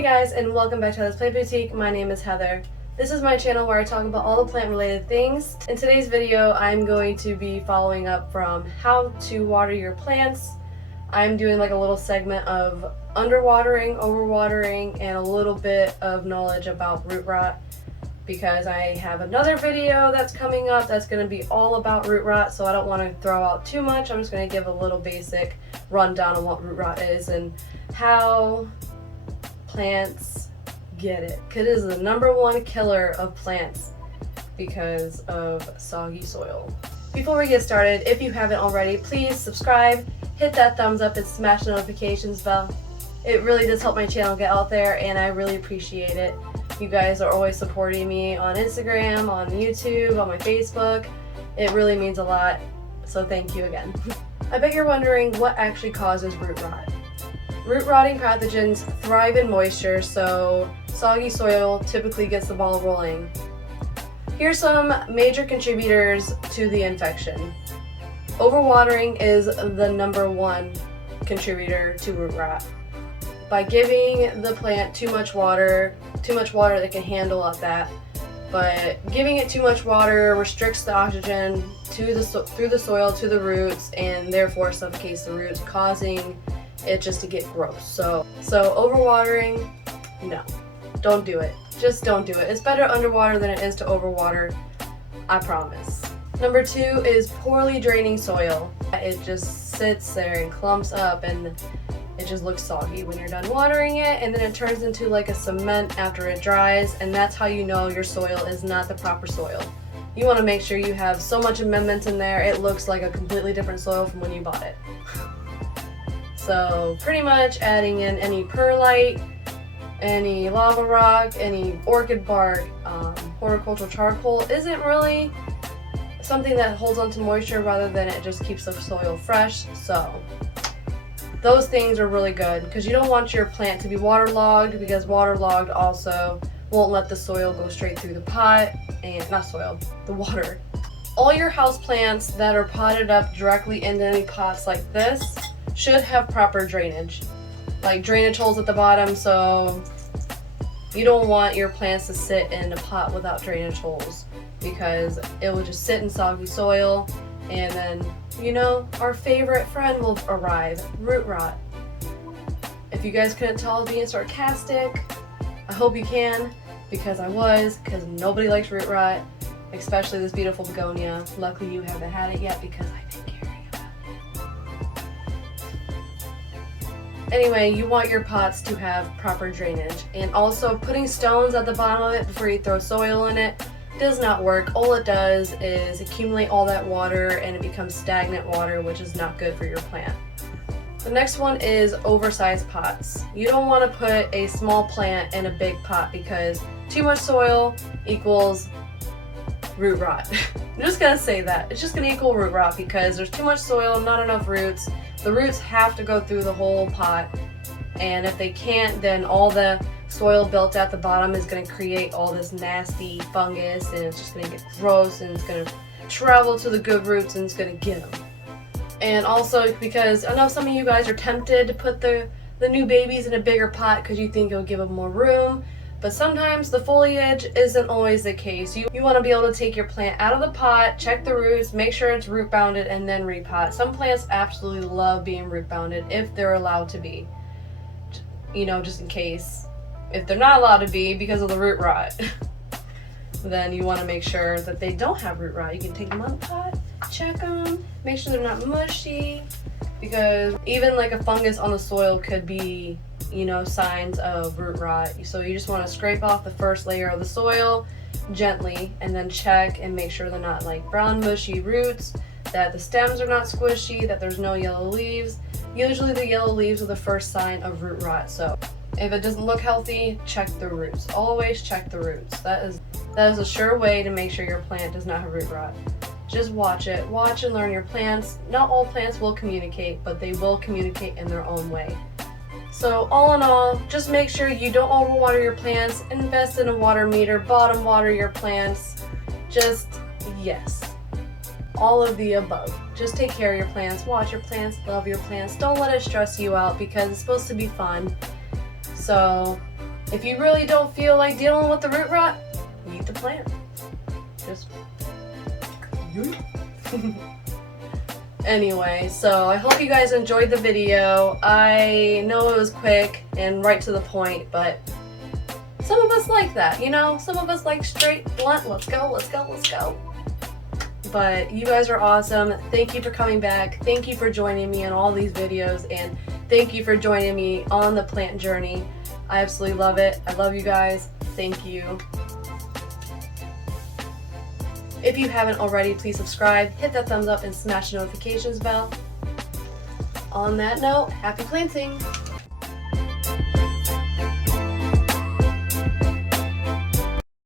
Hey guys, and welcome back to Let's Play Boutique. My name is Heather. This is my channel where I talk about all the plant related things. In today's video, I'm going to be following up from how to water your plants. I'm doing like a little segment of underwatering, overwatering, and a little bit of knowledge about root rot, because I have another video that's coming up that's going to be all about root rot, so I don't want to throw out too much. I'm just going to give a little basic rundown on what root rot is and how plants get it. It is the #1 killer of plants because of soggy soil. Before we get started, if you haven't already, please subscribe, hit that thumbs up, and smash the notifications bell. It really does help my channel get out there, and I really appreciate it. You guys are always supporting me on Instagram, on YouTube, on my Facebook. It really means a lot, so thank you again. I bet you're wondering what actually causes root rot. Root rotting pathogens thrive in moisture, so soggy soil typically gets the ball rolling. Here's some major contributors to the infection. Overwatering is the #1 contributor to root rot. By giving the plant too much water that can handle up that, but giving it too much water restricts the oxygen through the soil to the roots, and therefore suffocates the roots, causing it just to get gross. So overwatering, no, don't do it. Just don't do it. It's better to underwater than it is to overwater, I promise. #2 is poorly draining soil. It just sits there and clumps up, and it just looks soggy when you're done watering it, and then it turns into like a cement after it dries, and that's how you know your soil is not the proper soil. You want to make sure you have so much amendments in there it looks like a completely different soil from when you bought it. So pretty much adding in any perlite, any lava rock, any orchid bark, horticultural charcoal isn't really something that holds onto moisture, rather than it just keeps the soil fresh. So those things are really good, because you don't want your plant to be waterlogged, because waterlogged also won't let the soil go straight through the pot, and not soil, the water. All your house plants that are potted up directly into any pots like this should have proper drainage, like drainage holes at the bottom. So you don't want your plants to sit in a pot without drainage holes, because it will just sit in soggy soil, and then, you know, our favorite friend will arrive, root rot. If you guys couldn't tell I was being sarcastic, I hope you can, because I was, because nobody likes root rot, especially this beautiful begonia. Luckily you haven't had it yet, because I've been caring about it. Anyway, you want your pots to have proper drainage, and also putting stones at the bottom of it before you throw soil in it does not work. All it does is accumulate all that water, and it becomes stagnant water, which is not good for your plant. The next one is oversized pots. You don't want to put a small plant in a big pot, because too much soil equals root rot. I'm just gonna say that. It's just gonna equal root rot, because there's too much soil, not enough roots. The roots have to go through the whole pot, and if they can't, then all the soil built at the bottom is going to create all this nasty fungus, and it's just going to get gross, and it's going to travel to the good roots, and it's going to get them. And also, because I know some of you guys are tempted to put the new babies in a bigger pot because you think it'll give them more room, but sometimes the foliage isn't always the case. You want to be able to take your plant out of the pot, check the roots, make sure it's root bounded, and then repot. Some plants absolutely love being root bounded if they're allowed to be, you know, just in case. If they're not allowed to be because of the root rot, then you want to make sure that they don't have root rot. You can take them out of the pot, check them, make sure they're not mushy, because even like a fungus on the soil could be, you know, signs of root rot. So you just want to scrape off the first layer of the soil gently, and then check and make sure they're not like brown mushy roots, that the stems are not squishy, that there's no yellow leaves. Usually the yellow leaves are the first sign of root rot. So if it doesn't look healthy, check the roots. Always check the roots. That is a sure way to make sure your plant does not have root rot. Just watch it. Watch and learn your plants. Not all plants will communicate, but they will communicate in their own way. So all in all, just make sure you don't overwater your plants. Invest in a water meter. Bottom water your plants. Just, yes. All of the above. Just take care of your plants. Watch your plants. Love your plants. Don't let it stress you out, because it's supposed to be fun. So If you really don't feel like dealing with the root rot, eat the plant. Just anyway, so I hope you guys enjoyed the video. I know it was quick and right to the point, but some of us like that, you know? Some of us like straight, blunt, let's go, let's go, let's go. But you guys are awesome. Thank you for coming back. Thank you for joining me in all these videos, and thank you for joining me on the plant journey. I absolutely love it. I love you guys. Thank you. If you haven't already, please subscribe, hit that thumbs up, and smash the notifications bell. On that note, happy planting!